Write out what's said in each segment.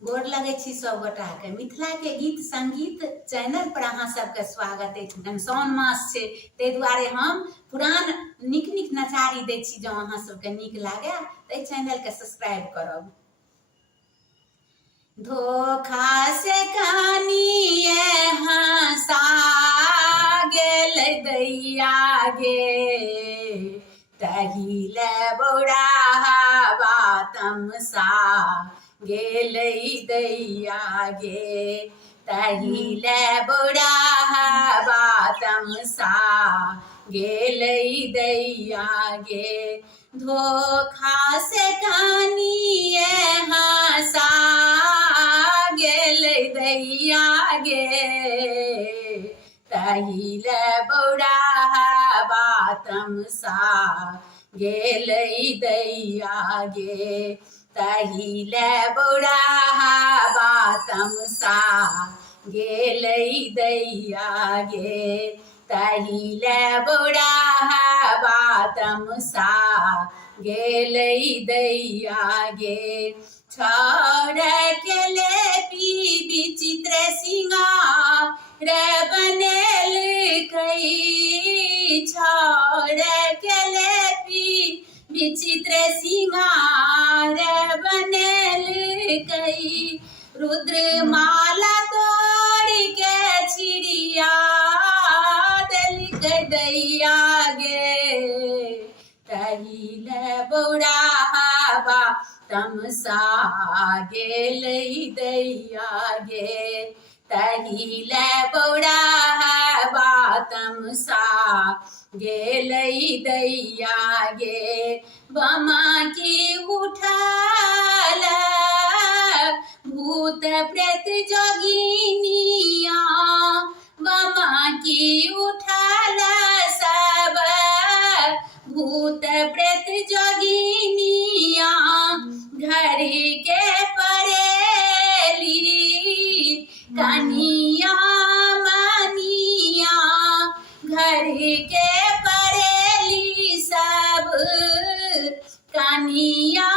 गोर लगे छी सब गोटा के। मिथिला के गीत संगीत चैनल पर अहाँ सबके स्वागत है। साउन मास छे ते दुआरे हम पुरान निक निक नचारी दै छी। जो अहाँ सबके नीक लागे ते चैनल के सब्सक्राइब करब। धोखा से कनिए हंसा गेल दैया गे, तहिले बौराहा तमसा गेल दैया गे, तहिले बौराहा तमसा गेल दैया गे। धोखा से कनिए हंसा गेल दैया गे, तहिले बौराहा तमसा गेल दैया गे, तहिले बौराहा तमसा गेल दैया गे, तहिले बौराहा तमसा गेल दैया गे। छौड़ के लेपी विचित्र सिंगार बनेल कई, छौड़ के लेपी विचित्र सिंगार बनेल कई, रुद्र माला तोड़ के चिड़िया दिल दैया गे, तहिले बौराहा तमसा गेल दैया गे, तहिले बौराहा तमसा गेल दैया गे। बमा की उठल भूत प्रेत जोगिनिया, बमा की उठल सब भूत प्रेत जोगिनिया, घर के परेली कनिया मनिया, घर के परेली सब कनिया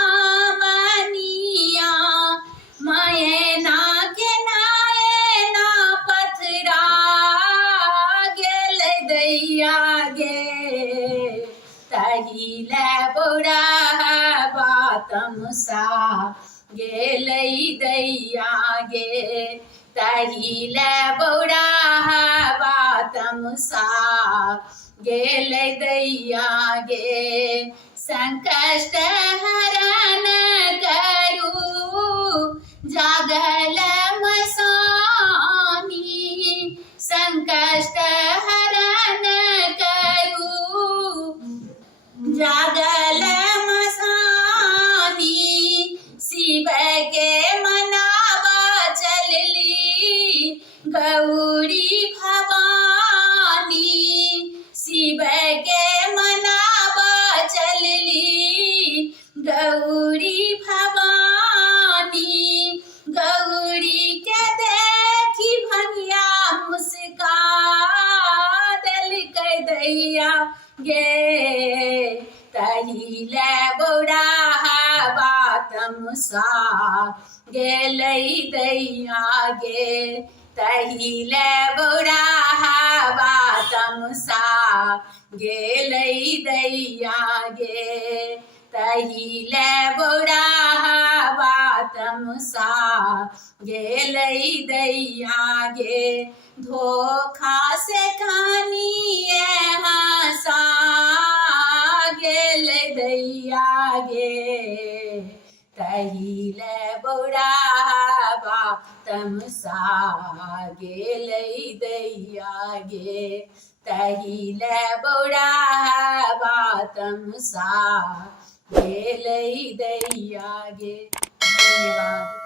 मनिया, मैना के नायना पथरा गेल दैया गे, तहिले बौराहा तमसा गेल दैया गे, तहिले बौराहा तमसा गेल दैया गे। संकष्ट हरण करू जागल मसानी, संकष्ट हरण करू जागल मसानी, शिव के मनावा चलली गौरी भवानी, शिव के मनावा चलली गौरी भवानी, गौरी के देखी भंगिया मुस्का दिल दैया गे, तहिले बौराहा तमसा गेल दैया गे, तहिले बौराहा तमसा गेल दैया गे, तहिले बौराहा तमसा गेल दैया गे। धोखा से कनिए हंसा गेल दैया गे, तहिले बौराहा तमसा गेल दैया गे, तहिले बौराहा तमसा गेल दैया गे। धन्यवाद।